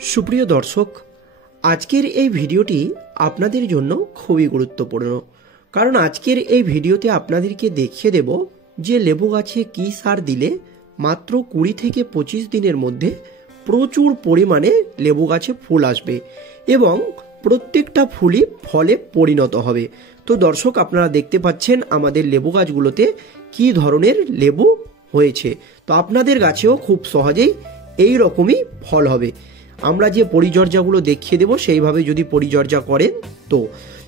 সুপ্রিয় দর্শক, আজকের এই ভিডিওটি আপনাদের জন্য খুবই গুরুত্বপূর্ণ, কারণ আজকের এই ভিডিওতে আপনাদেরকে দেখিয়ে দেব যে লেবু গাছে কী সার দিলে মাত্র 20 থেকে 25 দিনের মধ্যে প্রচুর পরিমাণে লেবু গাছে ফুল আসবে এবং প্রত্যেকটা ফুলই ফলে পরিণত হবে। তো দর্শক, আপনারা দেখতে পাচ্ছেন আমাদের লেবু গাছগুলোতে কী ধরনের লেবু হয়েছে। তো আপনাদের গাছেও খুব সহজেই এই রকমই ফল হবে। আমরা যে পরিচর্যাগুলো দেখিয়ে দেব সেইভাবে যদি পরিচর্যা করেন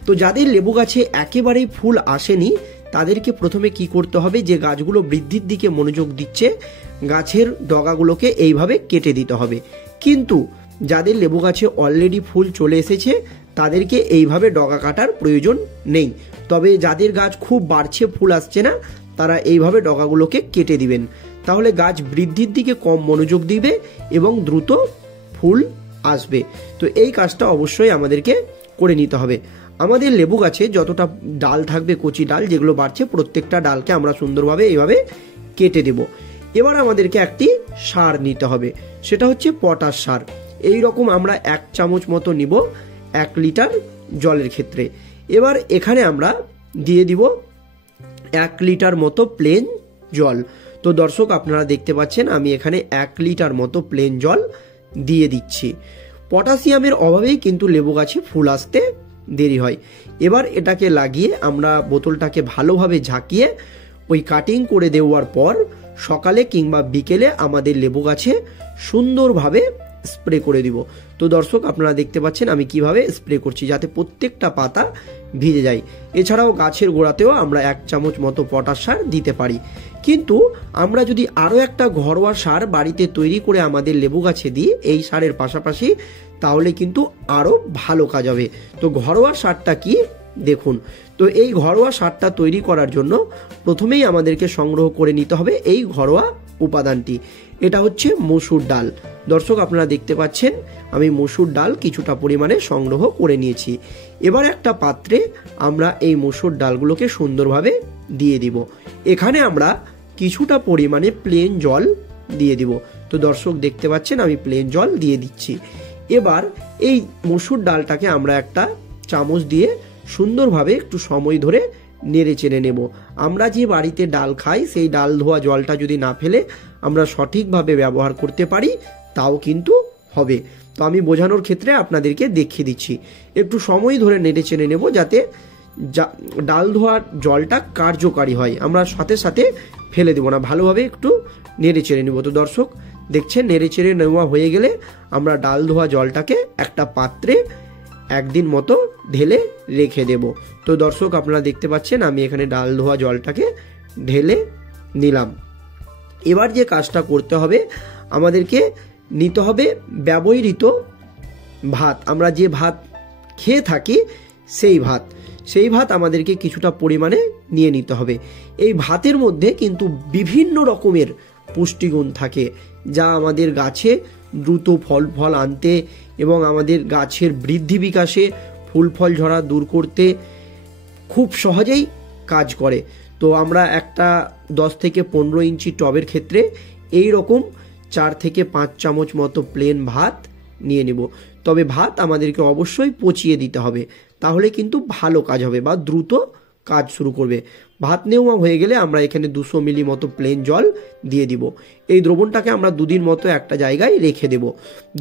তো যাদের লেবু গাছে একেবারেই ফুল আসেনি তাদেরকে প্রথমে কি করতে হবে, যে গাছগুলো বৃদ্ধির দিকে মনোযোগ দিচ্ছে গাছের ডগাগুলোকে এইভাবে কেটে দিতে হবে। কিন্তু যাদের লেবু গাছে অলরেডি ফুল চলে এসেছে তাদেরকে এইভাবে ডগা কাটার প্রয়োজন নেই। তবে যাদের গাছ খুব বাড়ছে, ফুল আসছে না, তারা এইভাবে ডগাগুলোকে কেটে দিবেন। তাহলে গাছ বৃদ্ধির দিকে কম মনোযোগ দিবে এবং দ্রুত ফুল আসবে। তো এই কাজটা অবশ্যই আমাদেরকে করে নিতে হবে। আমাদের লেবু গাছে যতটা ডাল থাকবে, কচি ডাল যেগুলো বাড়ছে, প্রত্যেকটা ডালকে আমরা সুন্দরভাবে এইভাবে কেটে দেব। এবার আমাদেরকে একটি সার নিতে হবে, সেটা হচ্ছে পটাশ সার। এই রকম আমরা 1 চামচ মতো নিব 1 লিটার জলের ক্ষেত্রে। এবার এখানে আমরা দিয়ে দিব 1 লিটার মতো প্লেন জল। তো দর্শক, আপনারা দেখতে পাচ্ছেন আমি এখানে 1 লিটার মতো প্লেন জল দিয়ে দিচ্ছি। পটাশিয়ামের অভাবেই কিন্তু লেবু গাছে ফুল আসতে দেরি হয়। এবার এটাকে লাগিয়ে আমরা বোতলটাকে ভালোভাবে ঝাঁকিয়ে ওই কাটিং করে দেওয়ার পর সকালে কিংবা বিকেলে আমাদের লেবু গাছে সুন্দরভাবে স্প্রে করে দিব। তো দর্শক, আপনারা দেখতে পাচ্ছেন আমি কিভাবে স্প্রে করছি যাতে প্রত্যেকটা পাতা ভিজে যায়। এছাড়াও গাছের গোড়াতেও আমরা 1 চামচ মতো পটাশ সার দিতে পারি। কিন্তু আমরা যদি আরও একটা ঘরোয়া সার বাড়িতে তৈরি করে আমাদের লেবু গাছে দিই এই সারের পাশাপাশি, তাহলে কিন্তু আরও ভালো কাজ হবে। তো ঘরোয়া সারটা কি দেখুন। তো এই ঘরোয়া সারটা তৈরি করার জন্য প্রথমেই আমাদেরকে সংগ্রহ করে নিতে হবে এই ঘরোয়া উপাদানটি। এটা হচ্ছে মসুর ডাল। দর্শক, আপনারা দেখতে পাচ্ছেন আমি মসুর ডাল কিছুটা পরিমাণে সংগ্রহ করে নিয়েছি। এবার একটা পাত্রে আমরা এই মসুর ডালগুলোকে সুন্দরভাবে দিয়ে দিব। এখানে আমরা কিছুটা পরিমাণে প্লেন জল দিয়ে দিব। তো দর্শক দেখতে পাচ্ছেন আমি প্লেন জল দিয়ে দিচ্ছি। এবার এই মসুর ডালটাকে আমরা একটা চামচ দিয়ে সুন্দরভাবে একটু সময় ধরে নেড়ে চেড়ে নেব। আমরা যে বাড়িতে ডাল খাই সেই ডাল ধোয়া জলটা যদি না ফেলে আমরা সঠিকভাবে ব্যবহার করতে পারি তাও কিন্তু হবে। তো আমি বোঝানোর ক্ষেত্রে আপনাদেরকে দেখিয়ে দিচ্ছি। একটু সময় ধরে নেড়ে চেড়ে নেব যাতে ডাল ধোয়ার জলটা কার্যকারী হয়। আমরা সাথে সাথে ফেলে দেবো না, ভালোভাবে একটু নেড়ে চেড়ে নেব। তো দর্শক দেখছেন নেড়ে চেড়ে নেওয়া হয়ে গেলে আমরা ডাল ধোয়া জলটাকে একটা পাত্রে 1 দিন মতো ঢেলে রেখে দেব। তো দর্শক, আপনারা দেখতে পাচ্ছেন আমি এখানে ডাল ধোয়া জলটাকে ঢেলে নিলাম। এবার যে কাজটা করতে হবে, আমাদেরকে নিতে হবে ব্যবহৃত ভাত। আমরা যে ভাত খেয়ে থাকি সেই ভাত আমাদেরকে কিছুটা পরিমাণে নিয়ে নিতে হবে। এই ভাতের মধ্যে কিন্তু বিভিন্ন রকমের পুষ্টিগুণ থাকে যা আমাদের গাছে দ্রুত ফল আনতে এবং আমাদের গাছের বৃদ্ধি বিকাশে, ফুল ফল ঝরা দূর করতে খুব সহজেই কাজ করে। তো আমরা একটা 10 থেকে 15 ইঞ্চি টবের ক্ষেত্রে এই রকম 4 থেকে 5 চামচ মতো প্লেন ভাত নিয়ে নেব। তবে ভাত আমাদেরকে অবশ্যই পচিয়ে দিতে হবে, তাহলে কিন্তু ভালো কাজ হবে বা দ্রুত কাজ শুরু করবে। ভাত নেওয়া হয়ে গেলে আমরা এখানে 200 মিলি মতো প্লেন জল দিয়ে দিব। এই দ্রবণটাকে আমরা 2 দিন মতো একটা জায়গায় রেখে দেব।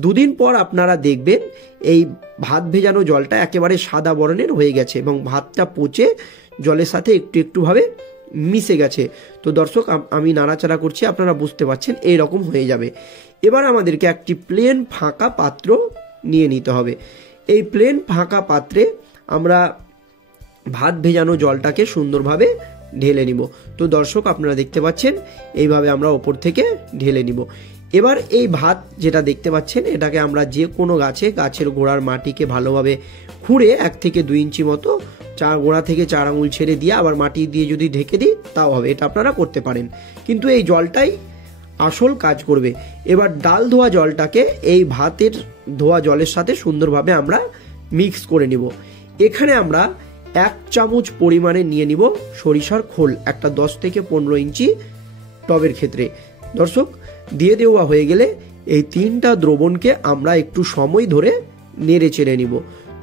2 দিন পর আপনারা দেখবেন এই ভাত ভেজানো জলটা একেবারে সাদা বর্ণের হয়ে গেছে এবং ভাতটা পচে জলের সাথে একটুভাবে মিশে গেছে। তো দর্শক, আমি নাড়াচাড়া করছি, আপনারা বুঝতে পারছেন এই রকম হয়ে যাবে। এবার আমাদেরকে একটি প্লেন ফাঁকা পাত্র নিয়ে নিতে হবে। এই প্লেন ফাঁকা পাত্রে আমরা ভাত ভেজানো জলটাকে সুন্দরভাবে ঢেলে নিব। তো দর্শক, আপনারা দেখতে পাচ্ছেন এইভাবে আমরা ওপর থেকে ঢেলে নিব। এবার এই ভাত যেটা দেখতে পাচ্ছেন এটাকে আমরা যে কোনো গাছের গোড়ার মাটিকে ভালোভাবে খুঁড়ে 1 থেকে 2 ইঞ্চি মতো গোড়া থেকে 4 আঙুল ছেড়ে দিয়ে আবার মাটি দিয়ে যদি ঢেকে দিই তাও হবে। এটা আপনারা করতে পারেন, কিন্তু এই জলটাই আসল কাজ করবে। এবার ডাল ধোয়া জলটাকে এই ভাতের ধোয়া জলের সাথে সুন্দরভাবে আমরা মিক্স করে নিব। এখানে আমরা 1 চামচ পরিমাণে নিয়ে নিব সরিষার খোল, একটা 10 থেকে 15 ইঞ্চি টবের ক্ষেত্রে। দর্শক, দিয়ে দেওয়া হয়ে গেলে এই 3টা দ্রবণকে আমরা একটু সময় ধরে নেড়ে চেড়ে নিব।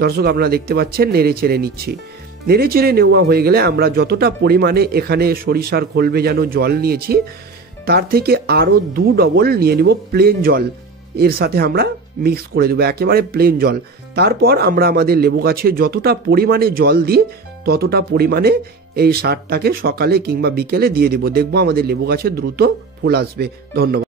দর্শক আপনারা দেখতে পাচ্ছেন নেড়ে চেড়ে নিচ্ছি। নেড়ে চেড়ে নেওয়া হয়ে গেলে আমরা যতটা পরিমাণে এখানে সরিষার খোল ভেজানো জল নিয়েছি তার থেকে আরও 2 ডবল নিয়ে নিব প্লেন জল, এর সাথে আমরা মিক্স করে দেবো একেবারে প্লেন জল। তারপর আমরা আমাদের লেবু গাছে যতটা পরিমাণে জল দিই ততটা পরিমাণে এই সারটাকে সকালে কিংবা বিকেলে দিয়ে দেবো। দেখবো আমাদের লেবু গাছে দ্রুত ফুল আসবে। ধন্যবাদ।